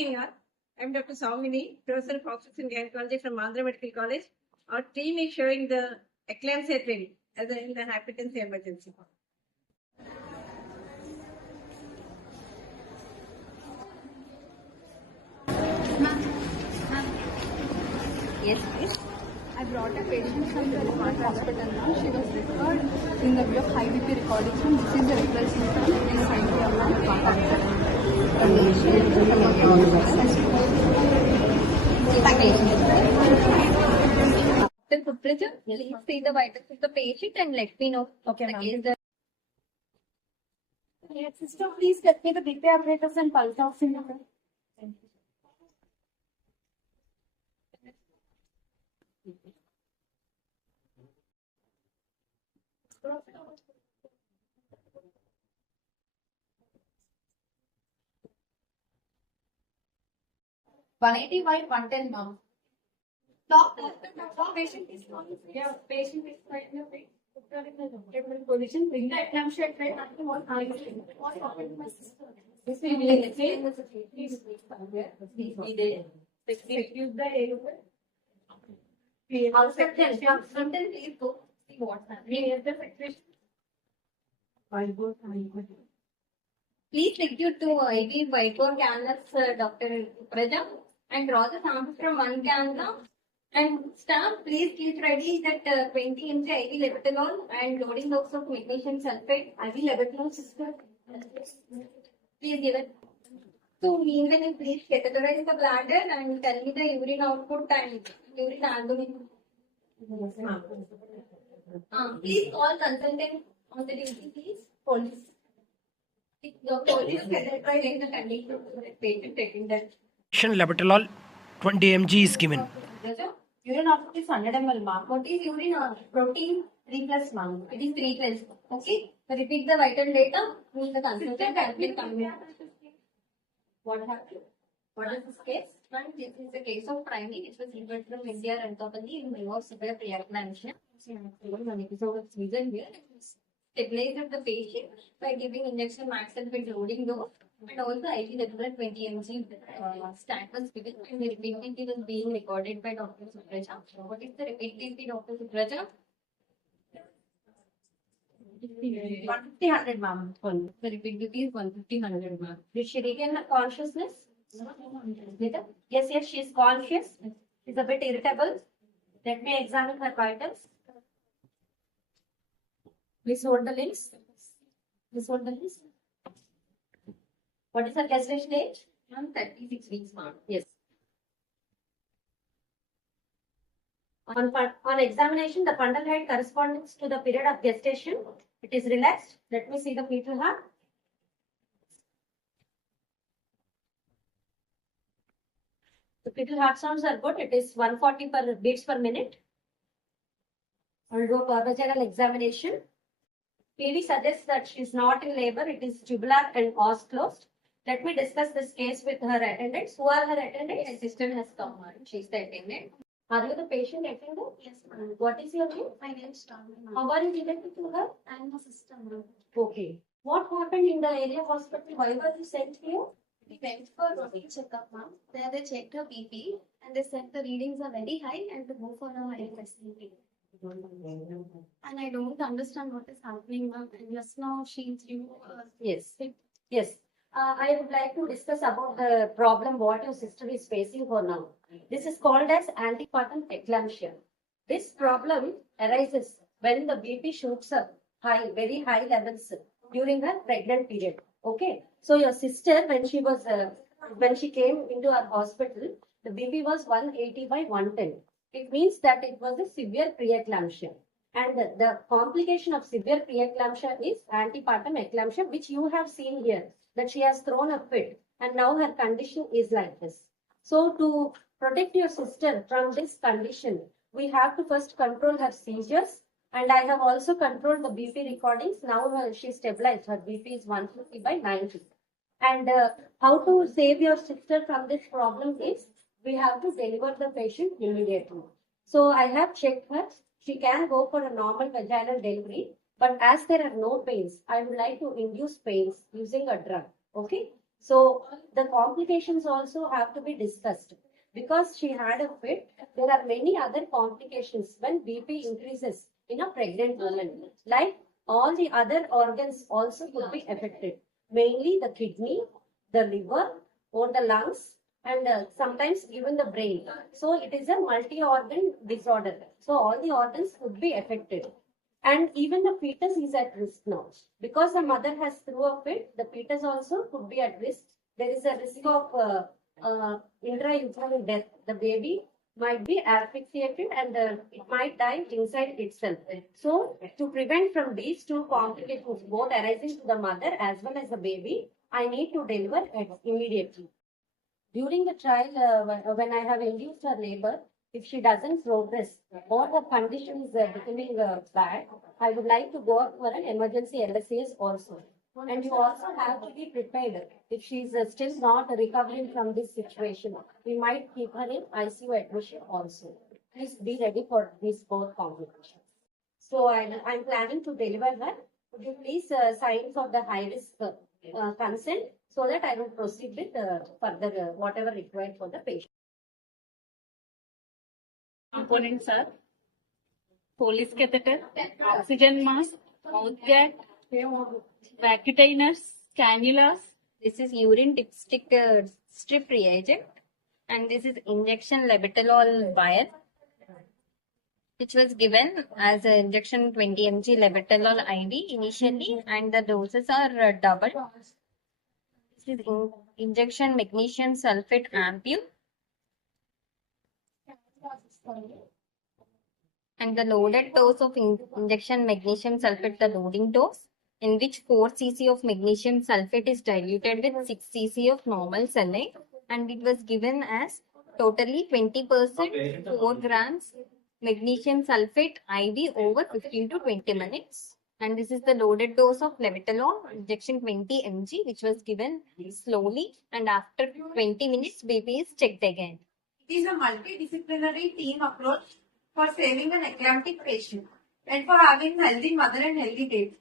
evening, all. I'm Dr. Saumini, Professor of Obstetrics and Gynecology from Andhra Medical College. Our team is showing the Eclampsia Drill as in the hypertensive emergency. Yes, please. I brought a patient from the hospital now. She was referred in the view of high BP recordings. And this is the referral symptom. Please kindly apply the contact Dr. Suprija, please see the vitals of the patient and let me know the case. Yes, sister, please get me the BP apparatus and pulse oximeter. Thank you. 180 by 110 now. Doctor, patient is fine. Yeah, patient is fine. Stable position. Bring the eclampsia tray. What happened to my sister? This will be the same. Please use the air. Sometimes please go see what's happening. Here's the secretion. Please take you to IV by 4 cannulars, Dr. Praja, and draw the sample from one cannula. And staff, please keep ready that 20 mg IV levetolol and loading dose of magnesium sulfate. IV levetolol, sister. Please give it. So, meanwhile, please catheterize the bladder and tell me the urine output and urine albumin. Please call consultant on the duty, please. Police. The police catheterize the condition of the patient attendant. Labetalol 20 mg is given. Urine output is 100 ml, ma'am. What is urine protein? 3 plus, ma'am. It is 3 plus. Okay. So repeat the vital data. The consultant will come here. What happened? What is this case? Ma'am, this is the case of primary, which was referred from India and orthopathy in view of severe preeclampsia. One episode of season here. Stabilized the patient by giving injection max with loading dose. And also IV level 20 mg stat was given and the repeat TP was being recorded by Dr. Supraja. What is the repeat TP, Dr. Supraja? 150-100, ma'am. The repeat TP is 150-100, ma'am. Did she regain her consciousness? Yes, she is conscious. She's a bit irritable. Let me examine her vitals. Please hold the links. Please hold the links. What is her gestation age? 36 weeks, ma'am. Yes. On examination, the fundal height corresponds to the period of gestation. It is relaxed. Let me see the fetal heart. The fetal heart sounds are good. It is 140 beats per minute. I'll do vaginal examination. PV suggests that she is not in labor. It is tubular and os closed. Let me discuss this case with her attendants. Who are her attendants? Assistant has come. She's the attendant. Are you the patient attendant? Yes, ma'am. What is your name? My name is Tommy. How are you related to her? I'm her sister, ma'am. Okay. What happened in the area hospital? Why were you sent here? We went for routine checkup, ma'am. There they checked her BP and they said the readings are very high and to go for a higher facility. And I don't understand what is happening, ma'am. And just now she's Yes. Yes. I would like to discuss about the problem what your sister is facing for now. This is called as antepartum eclampsia. This problem arises when the BP shoots up high, very high levels during her pregnant period. Okay. So your sister, when she came into our hospital, the BP was 180 by 110. It means that it was a severe preeclampsia. And the complication of severe preeclampsia is antepartum eclampsia, which you have seen here, that she has thrown a fit and now her condition is like this. So to protect your sister from this condition, we have to first control her seizures, and I have also controlled the BP recordings. Now she stabilized. Her BP is 150 by 90. And how to save your sister from this problem is we have to deliver the patient immediately. So I have checked her. She can go for a normal vaginal delivery, but as there are no pains, I would like to induce pains using a drug. Okay. So the complications also have to be discussed. Because she had a fit, there are many other complications when BP increases in a pregnant woman. Like all the other organs also could be affected, mainly the kidney, the liver, or the lungs, and sometimes even the brain. So it is a multi-organ disorder. So all the organs could be affected. And even the fetus is at risk now. Because the mother has threw a fit, the fetus also could be at risk. There is a risk of intrauterine death. The baby might be asphyxiated and it might die inside itself. So, to prevent from these two complications, both arising to the mother as well as the baby, I need to deliver immediately. During the trial, when I have induced her labor, if she doesn't progress or the condition is becoming bad, I would like to go up for an emergency LSAs also. And you also have to be prepared. If she is still not recovering from this situation, we might keep her in ICU admission also. Please be ready for these both complications. So I'm planning to deliver her. Would you please sign for the high risk consent so that I will proceed with further whatever required for the patient. Components are Foley's catheter, oxygen mask, mouth gag, vacuoliners, cannulas. This is urine dipstick strip reagent, and this is injection labetalol vial, which was given as an injection 20 mg labetalol IV initially, and the doses are double. This is injection magnesium sulfate ampule, and the loaded dose of injection magnesium sulfate, the loading dose, in which 4 cc of magnesium sulfate is diluted with 6 cc of normal saline, and it was given as totally 20%, 4 grams magnesium sulfate IV over 15 to 20 minutes. And this is the loaded dose of levetolol, injection 20 mg, which was given slowly, and after 20 minutes, baby is checked again. It is a multidisciplinary team approach for saving an eclamptic patient and for having healthy mother and healthy baby.